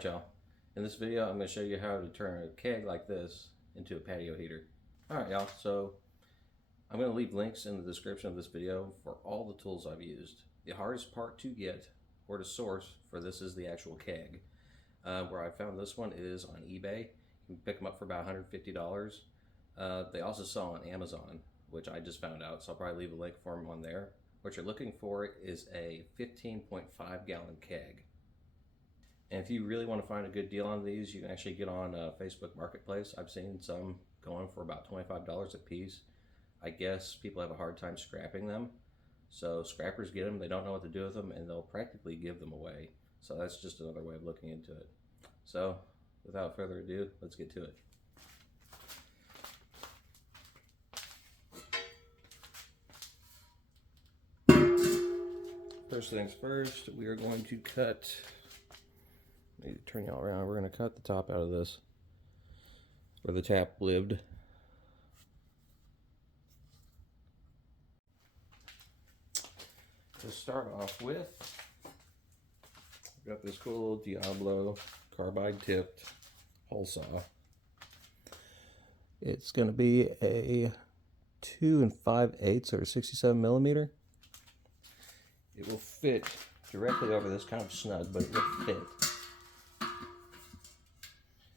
Alright y'all, in this video I'm going to show you how to turn a keg like this into a patio heater. Alright y'all, so I'm going to leave links in the description of this video for all the tools I've used. The hardest part to get or to source for this is the actual keg. Where I found this one is on eBay. You can pick them up for about $150. They also sell on Amazon, which I just found out, so I'll probably leave a link for them on there. What you're looking for is a 15.5 gallon keg. And if you really want to find a good deal on these, you can actually get on Facebook Marketplace. I've seen some going for about $25 a piece. I guess people have a hard time scrapping them. So scrappers get them, they don't know what to do with them, and they'll practically give them away. So that's just another way of looking into it. So without further ado, let's get to it. First things first, we are going to cut, need to turn y'all around, we're going to cut the top out of this, where the tap lived. To start off with, I've got this cool Diablo carbide tipped hole saw. It's going to be a 2 5/8 or 67 millimeter. It will fit directly over this, kind of snug, but it will fit.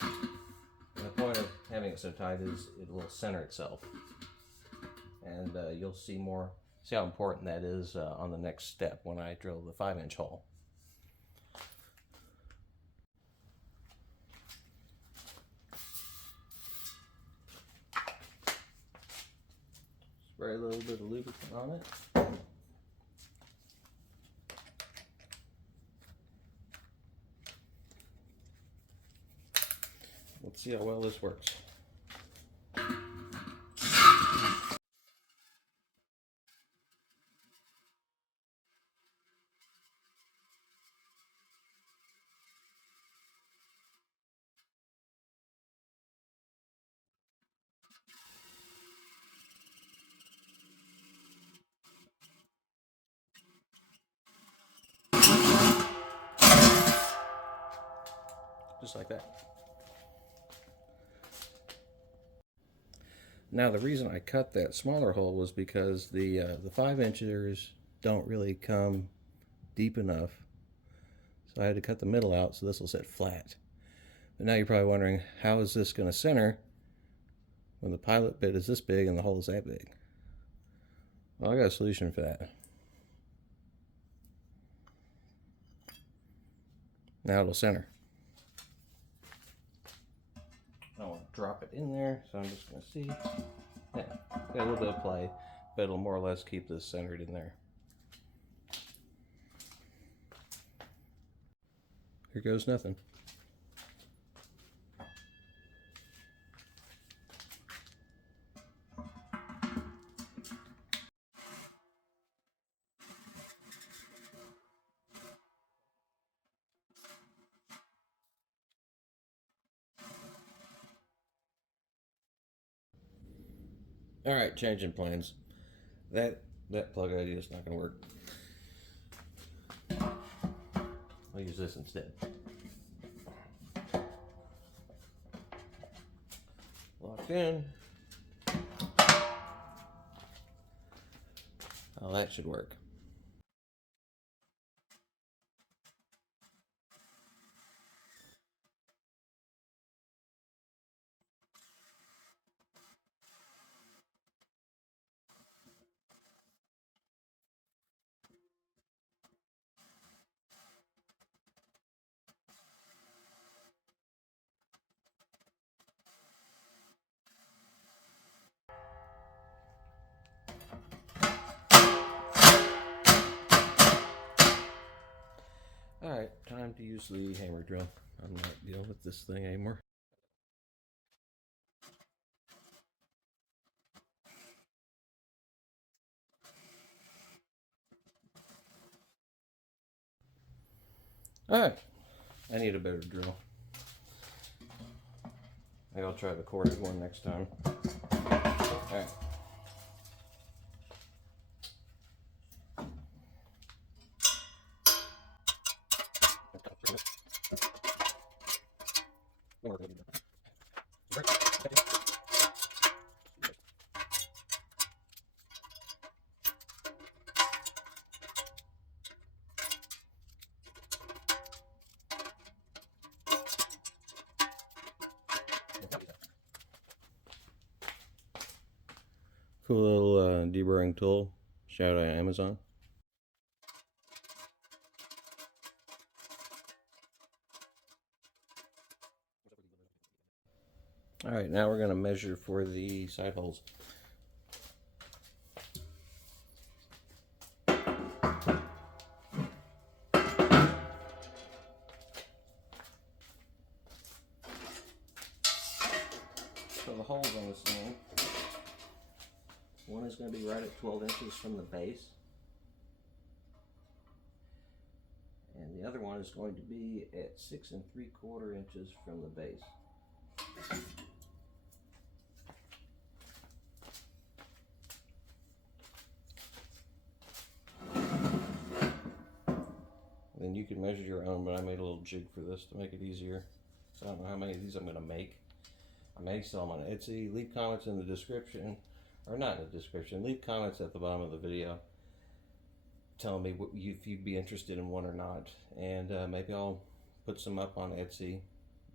And the point of having it so tight is it will center itself. And you'll see how important that is on the next step when I drill the 5-inch hole. Spray a little bit of lubricant on it. Let's see how well this works. Just like that. Now the reason I cut that smaller hole was because the 5-inchers don't really come deep enough. So I had to cut the middle out so this will sit flat. But now you're probably wondering, how is this going to center when the pilot bit is this big and the hole is that big? Well, I got a solution for that. Now it'll center. I want to drop it in there, so I'm just going to see. Yeah, got a little bit of play, but it'll more or less keep this centered in there. Here goes nothing. Alright, changing plans. That plug idea is not going to work. I'll use this instead. Locked in. Oh, that should work. Alright, time to use the hammer drill. I'm not dealing with this thing anymore. Alright, I need a better drill. Maybe I'll try the corded one next time. Alright. Cool little deburring tool. Shout out to Amazon. Alright, now we're going to measure for the side holes. So the holes on this thing, one is going to be right at 12 inches from the base. And the other one is going to be at 6 3/4 inches from the base. Then you can measure your own, but I made a little jig for this to make it easier. So I don't know how many of these I'm going to make. I may sell them on Etsy. Leave comments in the description, or not in the description. Leave comments at the bottom of the video telling me if you'd be interested in one or not. And maybe I'll put some up on Etsy.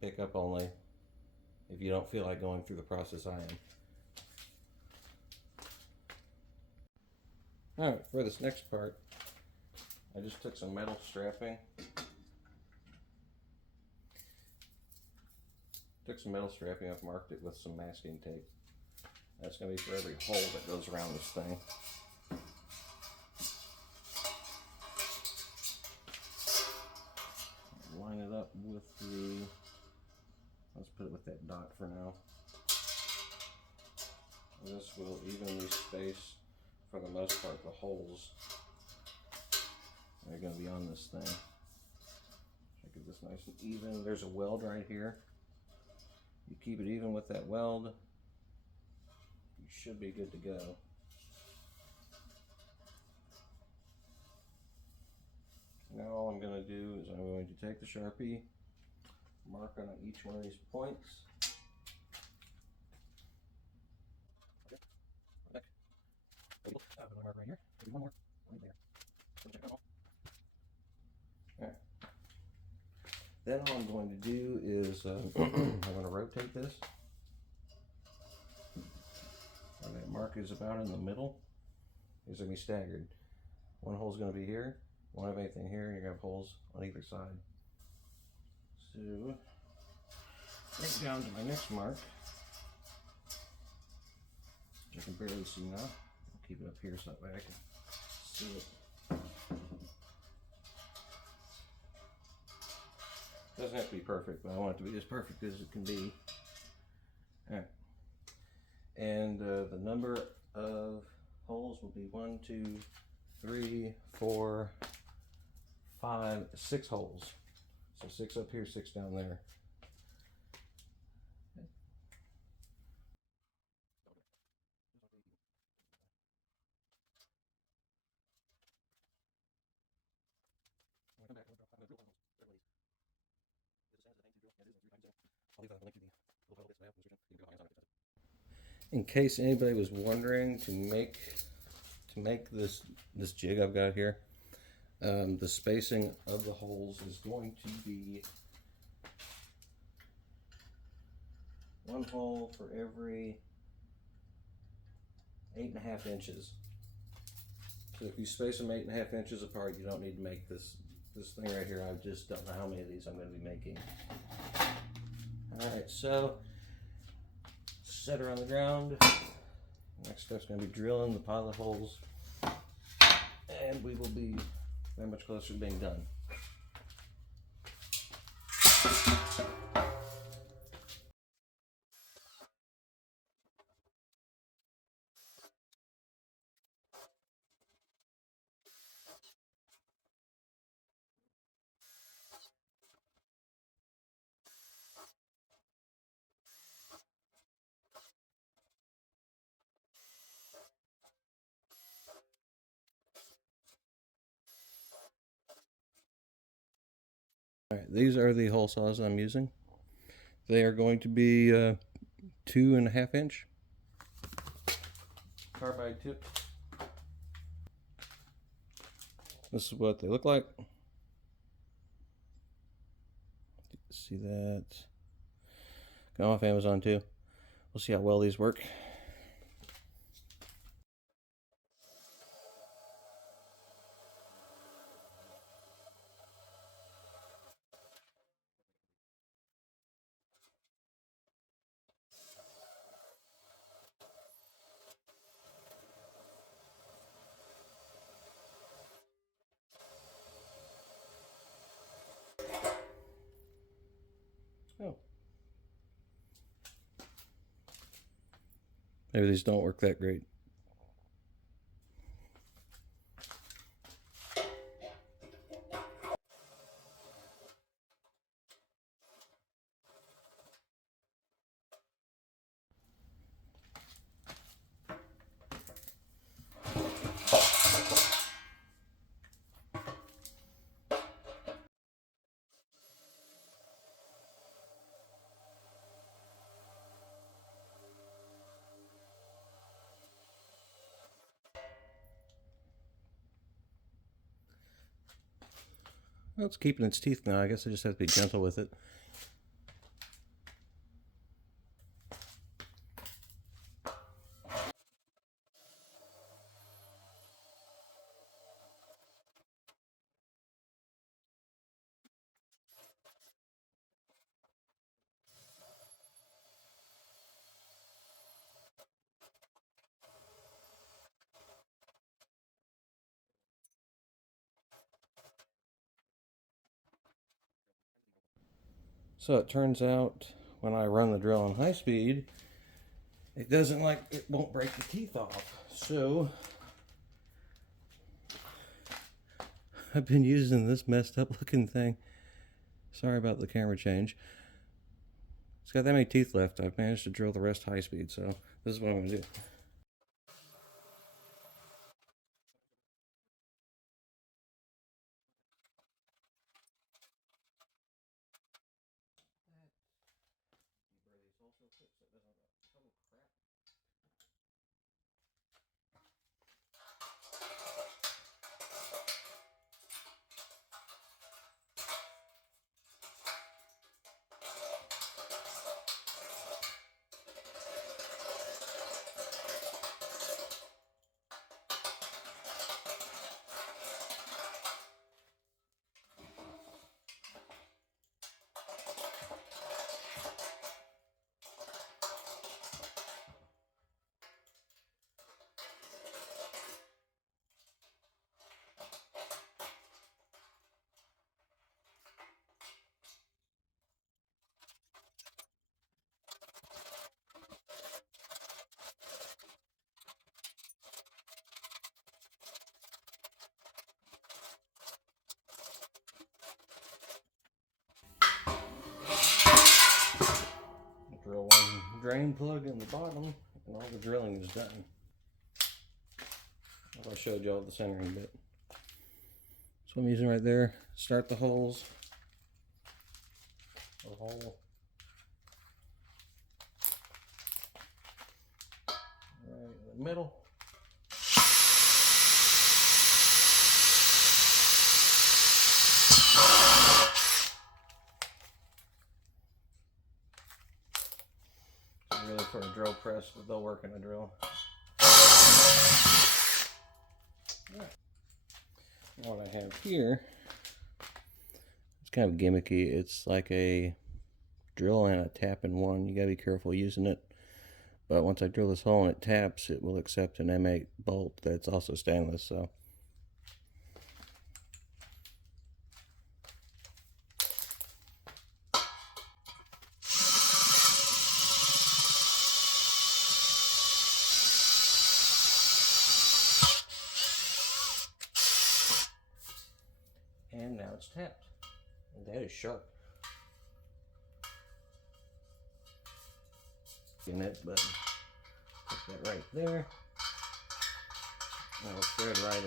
Pick up only if you don't feel like going through the process I am. Alright, for this next part, I just took some metal strapping. I've marked it with some masking tape. That's going to be for every hole that goes around this thing. Line it up with the, let's put it with that dot for now. This will evenly space, for the most part, the holes that are going to be on this thing. Should get this nice and even. There's a weld right here. You keep it even with that weld, you should be good to go. Now all I'm going to do is I'm going to take the Sharpie, mark on each one of these points. Mark right here. Maybe one more. Right there. Alright. Then all I'm going to do is I'm going to rotate this. And that mark is about in the middle. It's going to be staggered. One hole is going to be here. Won't have anything here, and you're going to have holes on either side. So, right down to my next mark, which I can barely see now. I'll keep it up here so that way I can see it. Doesn't have to be perfect, but I want it to be as perfect as it can be. Alright. And the number of holes will be 1, 2, 3, 4, 5, 6 holes. So 6 up here, 6 down there. In case anybody was wondering, to make this jig I've got here, the spacing of the holes is going to be 1 hole for every 8.5 inches. So if you space them 8.5 inches apart, you don't need to make this thing right here. I just don't know how many of these I'm going to be making. Alright, so set her on the ground. Next step's going to be drilling the pilot holes, and we will be very much closer to being done. Alright, these are the hole saws I'm using. They are going to be 2.5 inch carbide tips. This is what they look like. See that? Got off Amazon too. We'll see how well these work. Oh. Maybe these don't work that great. Well, it's keeping its teeth now. I guess I just have to be gentle with it. So it turns out when I run the drill on high speed, it won't break the teeth off. So I've been using this messed up looking thing. Sorry about the camera change. It's got that many teeth left. I've managed to drill the rest high speed, so this is what I'm going to do. Drill one drain plug in the bottom, and all the drilling is done. I showed y'all the centering bit. So I'm using right there. Start the holes. A hole. Right in the middle. Really for a drill press, but they'll work in a drill. Yeah. What I have here, it's kind of gimmicky. It's like a drill and a tap in one. You gotta be careful using it. But once I drill this hole and it taps, it will accept an M8 bolt that's also stainless. So. And now it's tapped. And that is sharp. In it, but put that right there. That'll thread right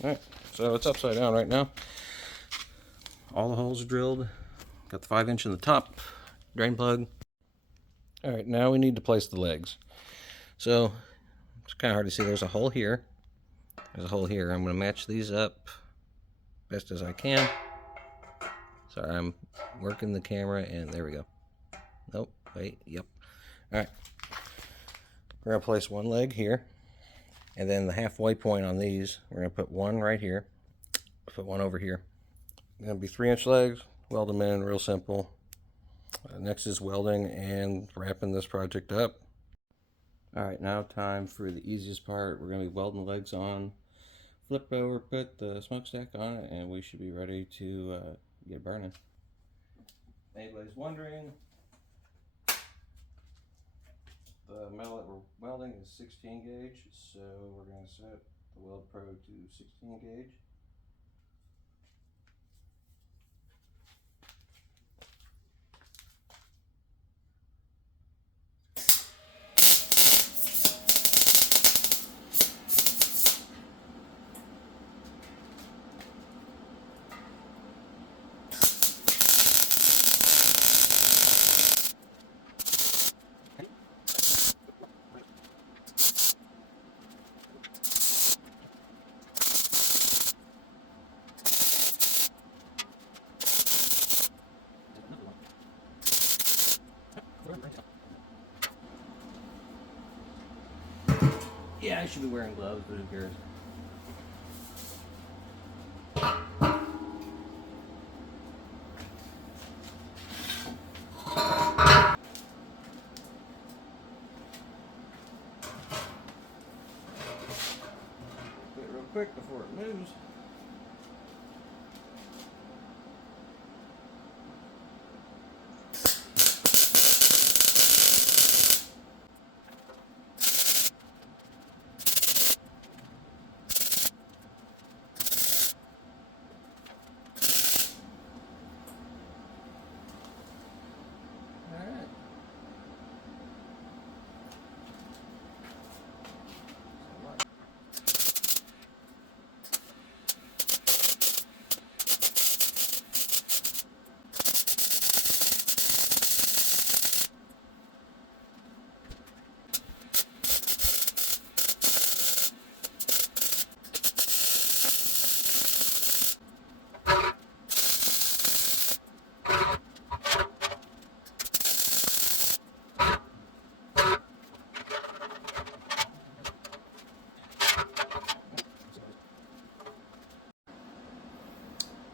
in. Alright, so it's upside down right now. All the holes are drilled. Got the 5-inch in the top, drain plug. All right, now we need to place the legs. So it's kind of hard to see. There's a hole here. There's a hole here. I'm going to match these up best as I can. Sorry, I'm working the camera, and there we go. Nope, wait, yep. All right. We're going to place one leg here, and then the halfway point on these, we're going to put one right here, put one over here. They're going to be 3-inch legs, weld them in, real simple. Next is welding and wrapping this project up. All right, now time for the easiest part. We're going to be welding the legs on, flip it over, put the smokestack on it, and we should be ready to get burning. If anybody's wondering, the metal that we're welding is 16 gauge, so we're going to set the Weld Pro to 16 gauge. Yeah, I should be wearing gloves, but who cares? Do it real quick before it moves.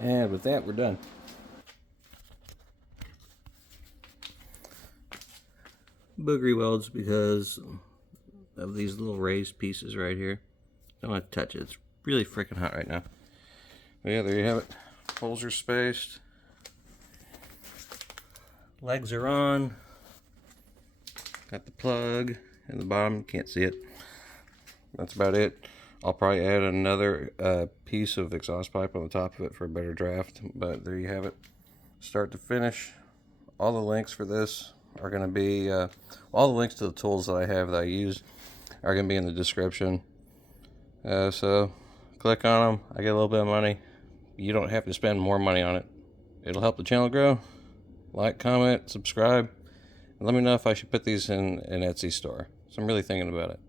And with that, we're done. Boogery welds because of these little raised pieces right here. Don't want to touch it. It's really freaking hot right now. But yeah, there you have it. Holes are spaced. Legs are on. Got the plug in the bottom. Can't see it. That's about it. I'll probably add another piece of exhaust pipe on the top of it for a better draft. But there you have it. Start to finish. All the links for this are going to be, all the links to the tools that I have that I use are going to be in the description. So click on them. I get a little bit of money. You don't have to spend more money on it. It'll help the channel grow. Like, comment, subscribe, and let me know if I should put these in an Etsy store. So I'm really thinking about it.